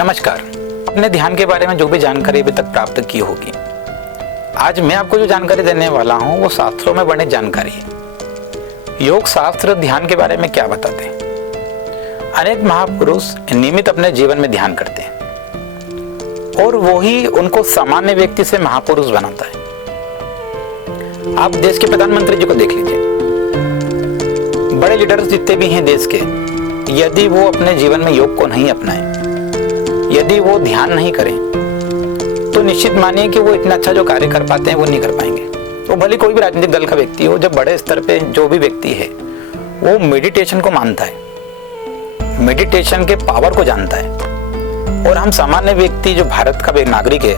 नमस्कार। अपने ध्यान के बारे में जो भी जानकारी अभी तक प्राप्त की होगी, आज मैं आपको जो जानकारी देने वाला हूँ वो शास्त्रों में वर्णित जानकारी है। योग शास्त्र ध्यान के बारे में क्या बताते हैं। अनेक महापुरुष नियमित अपने जीवन में ध्यान करते हैं और वो ही उनको सामान्य व्यक्ति से महापुरुष बनाता है। आप देश के प्रधानमंत्री जी को देख लीजिए, बड़े लीडर्स जितने भी हैं देश के, यदि वो अपने जीवन में योग को नहीं अपनाएं, यदि वो ध्यान नहीं करें, तो निश्चित मानिए कि वो इतना अच्छा जो कार्य कर पाते हैं वो नहीं कर पाएंगे। तो भले कोई भी राजनीतिक दल का व्यक्ति हो, जब बड़े स्तर पे जो भी व्यक्ति है वो मेडिटेशन को मानता है, मेडिटेशन के पावर को जानता है, और हम सामान्य व्यक्ति जो भारत का नागरिक है,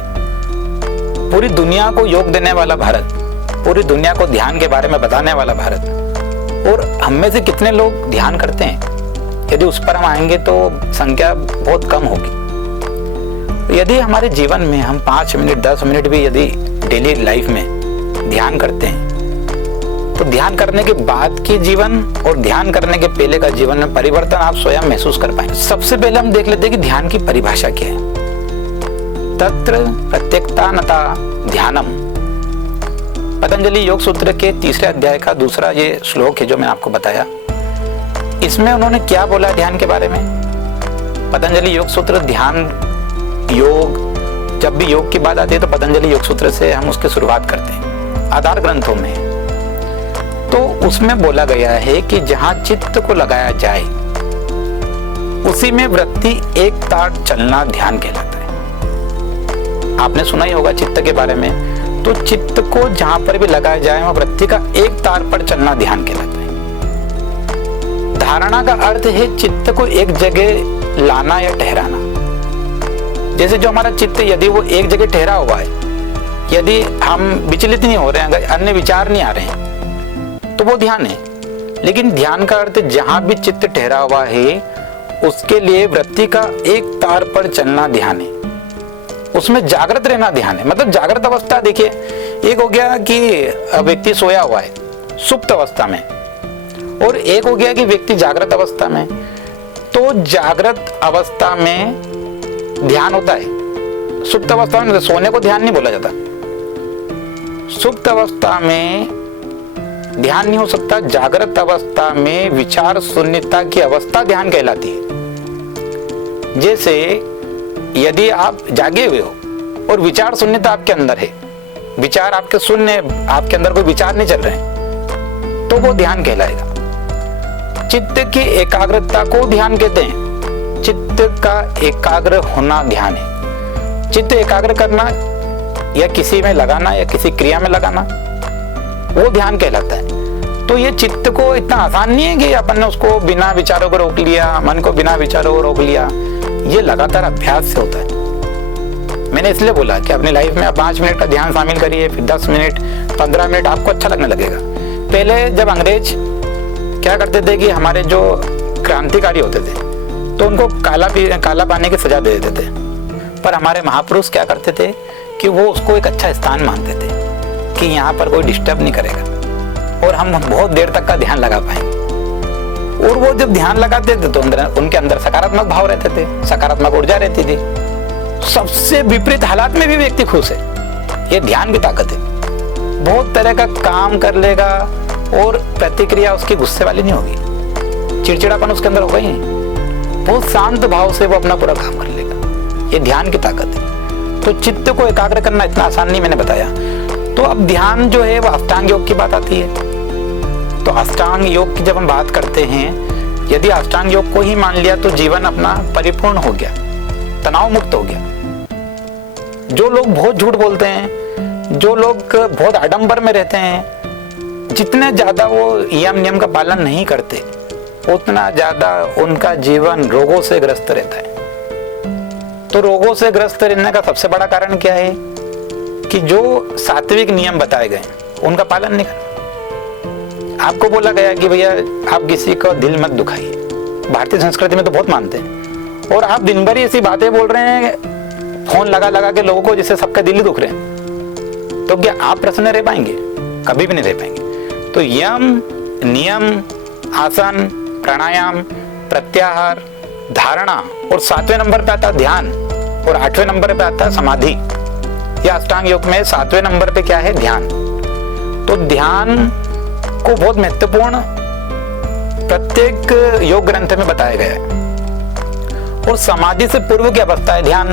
पूरी दुनिया को योग देने वाला भारत, पूरी दुनिया को ध्यान के बारे में बताने वाला भारत, और हम में से कितने लोग ध्यान करते हैं, यदि उस पर हम आएंगे तो संख्या बहुत कम होगी। यदि हमारे जीवन में हम 5 मिनट 10 मिनट भी यदि डेली लाइफ में ध्यान करते हैं, तो ध्यान करने के बाद के जीवन और ध्यान करने के पहले का जीवन में परिवर्तन आप स्वयं महसूस कर पाएंगे। सबसे पहले हम देख लेते हैं कि ध्यान की परिभाषा क्या है। तत्र प्रत्यक्तानता ध्यानम, पतंजलि योग सूत्र के 3 अध्याय का 2 ये श्लोक है जो मैंने आपको बताया। इसमें उन्होंने क्या बोला ध्यान के बारे में। पतंजलि योग सूत्र ध्यान योग, जब भी योग की बात आती है तो पतंजलि योग सूत्र से हम उसकी शुरुआत करते हैं, आधार ग्रंथों में। तो उसमें बोला गया है कि जहां चित्त को लगाया जाए उसी में वृत्ति एक तार चलना ध्यान कहलाता है। आपने सुना ही होगा चित्त के बारे में। तो चित्त को जहां पर भी लगाया जाए वहां वृत्ति का एक तार पर चलना ध्यान कहलाता है। धारणा का अर्थ है चित्त को एक जगह लाना या ठहराना। जैसे जो हमारा चित्त यदि वो एक जगह ठहरा हुआ है, यदि हम विचलित नहीं हो रहे हैं, अन्य विचार नहीं आ रहे हैं, तो वो ध्यान है। लेकिन ध्यान का अर्थ जहां भी चित्त ठहरा हुआ है उसके लिए वृत्ति का एक तार पर चलना ध्यान है, उसमें जागृत रहना ध्यान है। मतलब जागृत अवस्था देखिए, एक हो गया कि व्यक्ति सोया हुआ है सुप्त अवस्था में, और एक हो गया कि व्यक्ति जागृत अवस्था में। तो जागृत अवस्था में ध्यान होता है, सुप्त अवस्था में सोने को ध्यान नहीं बोला जाता। सुप्त अवस्था में ध्यान नहीं हो सकता, जागृत अवस्था में विचार शून्यता की अवस्था ध्यान कहलाती है। जैसे यदि आप जागे हुए हो और विचार शून्यता आपके अंदर है, विचार आपके शून्य, आपके अंदर कोई विचार नहीं चल रहे हैं, तो वो ध्यान कहलाएगा। चित्त की एकाग्रता को ध्यान कहते हैं। चित्त का एकाग्र होना ध्यान है। चित्त एकाग्र करना या किसी में लगाना या किसी क्रिया में लगाना, वो ध्यान कहलाता है। तो ये चित्त को इतना आसान नहीं है कि अपन ने उसको बिना विचारों को रोक लिया, मन को बिना विचारों को रोक लिया। ये लगातार अभ्यास से होता है। मैंने इसलिए बोला कि अपनी लाइफ में आप 5 मिनट का ध्यान शामिल करिए, फिर 10 मिनट 15 मिनट आपको अच्छा लगने लगेगा। पहले जब अंग्रेज क्या करते थे कि हमारे जो क्रांतिकारी होते थे तो उनको काला पानी की सजा दे देते थे, पर हमारे महापुरुष क्या करते थे कि वो उसको एक अच्छा स्थान मानते थे कि यहाँ पर कोई डिस्टर्ब नहीं करेगा और हम बहुत देर तक का ध्यान लगा पाएंगे। और वो जब ध्यान लगाते थे तो उनके अंदर सकारात्मक भाव रहते थे, सकारात्मक ऊर्जा रहती थी। सबसे विपरीत हालात में भी व्यक्ति खुश है। ये ध्यान की ताकत है। बहुत तरह का काम कर लेगा और प्रतिक्रिया उसकी गुस्से वाली नहीं होगी, चिड़चिड़ापन उसके अंदर होगा ही नहीं। बहुत शांत भाव से वो अपना पूरा काम कर लेगा। ये ध्यान की ताकत है। तो चित्त को एकाग्र करना इतना आसान नहीं, मैंने बताया। तो अब ध्यान जो है वो अष्टांग योग की बात आती है। तो अष्टांग योग की जब हम बात करते हैं, यदि अष्टांग योग को ही मान लिया तो जीवन अपना परिपूर्ण हो गया, तनाव मुक्त हो गया। जो लोग बहुत झूठ बोलते हैं, जो लोग बहुत आडंबर में रहते हैं, जितने ज्यादा वो नियम का पालन नहीं करते, उतना ज्यादा उनका जीवन रोगों से ग्रस्त रहता है। तो रोगों से ग्रस्त रहने का सबसे बड़ा कारण क्या है कि जो सात्विक नियम बताए गए उनका पालन नहीं करना। आपको बोला गया कि भैया आप किसी को दिल मत दुखाइए, भारतीय संस्कृति में तो बहुत मानते हैं, और आप दिन भर ऐसी बातें बोल रहे हैं फोन लगा लगा के लोगों को, जिससे सबका दिल ही दुख रहे हैं। तो क्या आप प्रसन्न रह पाएंगे? कभी भी नहीं रह पाएंगे। तो यम, नियम, आसन, प्राणायाम, प्रत्याहार, धारणा, और 7वें नंबर पे आता है ध्यान, और 8वें नंबर पे आता है समाधि। या अष्टांग योग में 7वें नंबर पे क्या है? ध्यान। तो ध्यान को बहुत महत्वपूर्ण प्रत्येक योग ग्रंथ में बताया गया है। और समाधि से पूर्व की अवस्था है ध्यान।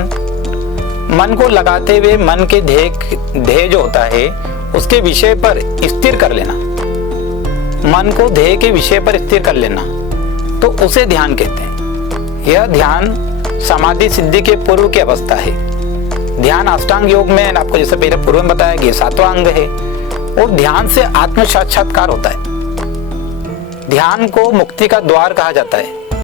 मन को लगाते हुए मन के ध्येय जो होता है उसके विषय पर स्थिर कर लेना, मन को ध्येय के विषय पर स्थिर कर लेना, तो उसे ध्यान कहते हैं। यह ध्यान समाधि सिद्धि के पूर्व की अवस्था है। ध्यान अष्टांग योग में आपको जैसे पहले पूर्व में बताया गया 7वां अंग है, और ध्यान से आत्म साक्षात्कार होता है। ध्यान को मुक्ति का द्वार कहा जाता है।